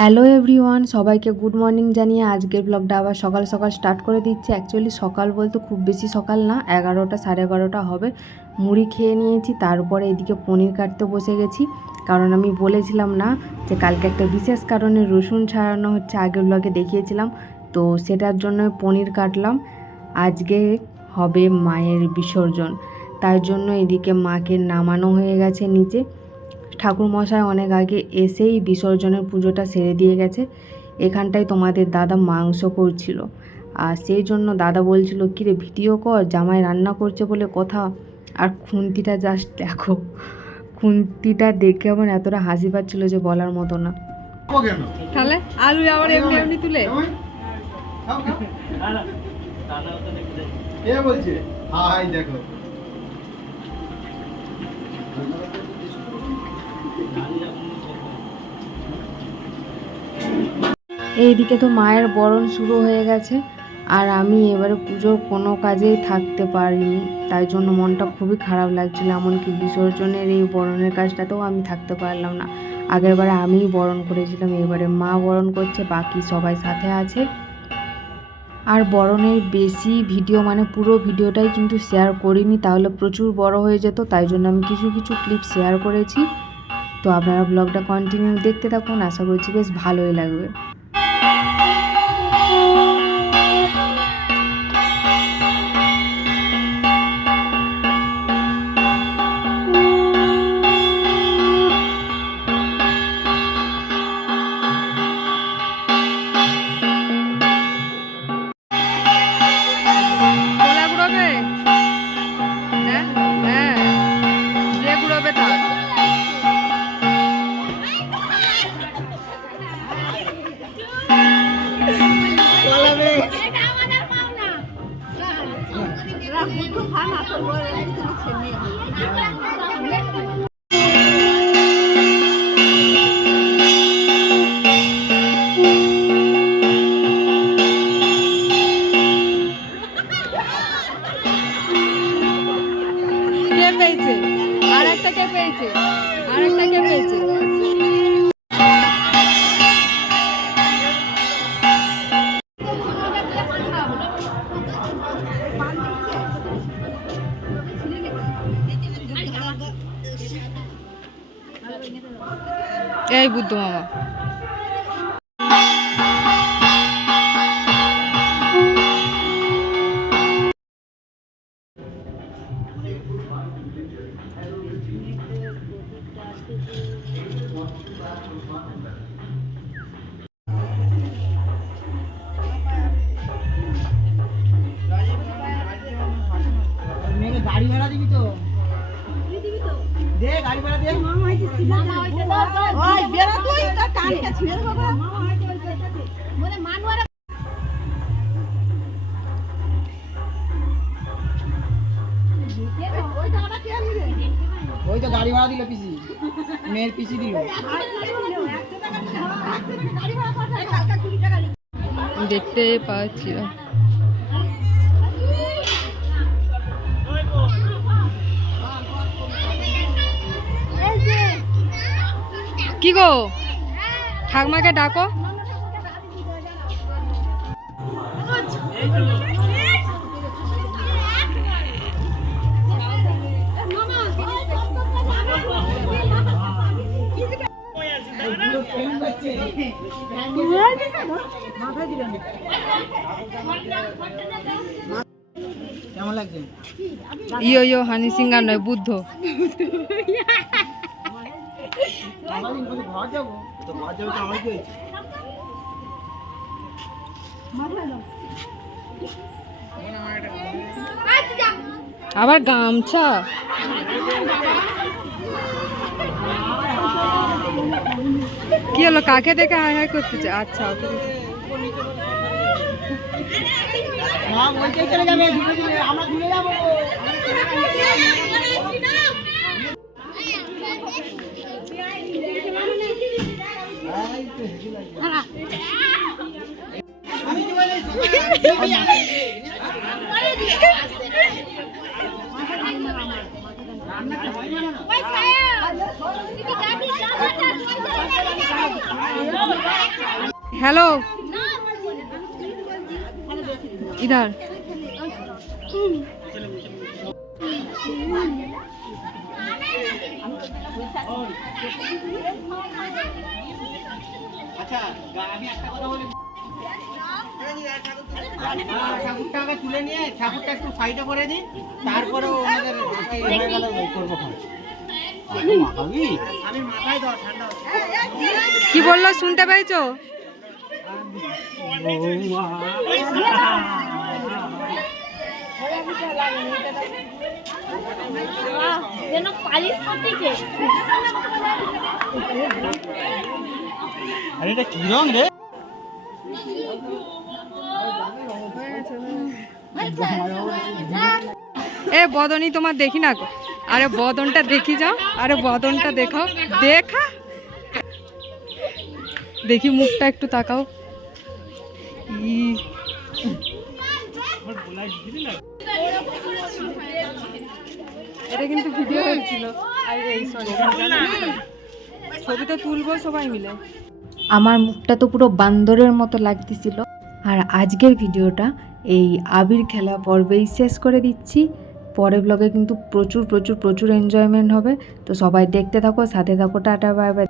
Hello everyone, সবাইকে good morning জানিয়ে আজকের ব্লগটা আবার সকাল সকাল স্টার্ট করে দিচ্ছি। অ্যাকচুয়ালি সকাল বলতে খুব বেশি সকাল না, এগারোটা সাড়ে এগারোটা হবে। মুড়ি খেয়ে নিয়েছি, তারপরে এদিকে পনির কাটতে বসে গেছি। কারণ আমি বলেছিলাম না যে কালকে একটা বিশেষ কারণে রসুন ছাড়ানো হচ্ছে, আগের ব্লগে দেখিয়েছিলাম। তো সেটার জন্য পনির কাটলাম। আজকে হবে মায়ের বিসর্জন। তার জন্য এদিকে মাকে নামানো হয়ে গেছে নিচে। ঠাকুরমশাই অনেক আগে এসেই বিসর্জনের পুজোটা সেরে দিয়ে গেছে। এখানটায় তোমাদের দাদা মাংস করছিল। আর সেই জন্য দাদা বলছিল কিরে ভিডিও কর জামাই রান্না করছে বলে কথা। আর খুন্তিটা জাস্ট দেখো খুন্তিটা দেখে আমার এতটা হাসি পাচ্ছিল যে বলার মতো না। তাহলে আলু আবার এমনি এমনি তুলে? বলছে হাই দেখো। এইদিকে তো মায়ের বরণ শুরু হয়ে গেছে, আর আমি এবারে পুজোর কোনো কাজেই থাকতে পারিনি। তাই জন্য মনটা খুবই খারাপ লাগছিল, এমনকি বিসর্জনের এই বরণের কাজটাতেও আমি থাকতে পারলাম না। আগেরবারে আমিই বরণ করেছিলাম, এবারে মা বরণ করছে, বাকি সবাই সাথে আছে। আর বরণের বেশি ভিডিও মানে পুরো ভিডিওটাই কিন্তু শেয়ার করিনি, তাহলে প্রচুর বড় হয়ে যেত, তাই জন্য আমি কিছু কিছু ক্লিপ শেয়ার করেছি। তো আপনারা ব্লগটা কন্টিনিউ দেখতে থাকুন। আশা করছি বেশ ভালোই লাগবে। পেয়েছে। আর একটা পেয়েছে? এই বুদ্ধ মামা। কানটা ছিঁড়ে দেবো গো। ওই তো গাড়ি ভাড়া দিল পিসি। মেয়ের পিসি দিল। দেখতে পাচ্ছি কি গো? ঠাকমাকে ডাকো। কেমন লাগছে? ইয়ো ইয়ো হানি সিঙ্গার নয় বুদ্ধ। ঘর যাব। তো ঘর যাব তো আমার কি হয়েছে। আবার গামছা? কি হলো? কাকে দেখে হাই হাই করতেছে? আচ্ছা যাবে ঘুরে ঘুরে আমরা ঘুরে যাব। আমি কি তুলে নিয়ে ঠাকুরটা একটু করে আমাদের কি বলল শুনতে পাইছো যেন পালিশ করতে আরে এটা কি রং রে? এ বদনই তোমার দেখি না আরে বদনটা দেখি যাও, আরে বদনটা দেখাও। দেখা। দেখি মুখটা একটু তাকাও। হয়েছিল। ছবি তো তুলবো সবাই মিলে। আমার মুখটা তো পুরো বান্দরের মতো লাগতেছিল। আর আজকের ভিডিওটা এই আবির খেলা পর্বেই শেষ করে দিচ্ছি। পরে ব্লগে কিন্তু প্রচুর প্রচুর প্রচুর এনজয়মেন্ট হবে। তো সবাই দেখতে থাকো, সাথে থাকো, টাটা বাই বাই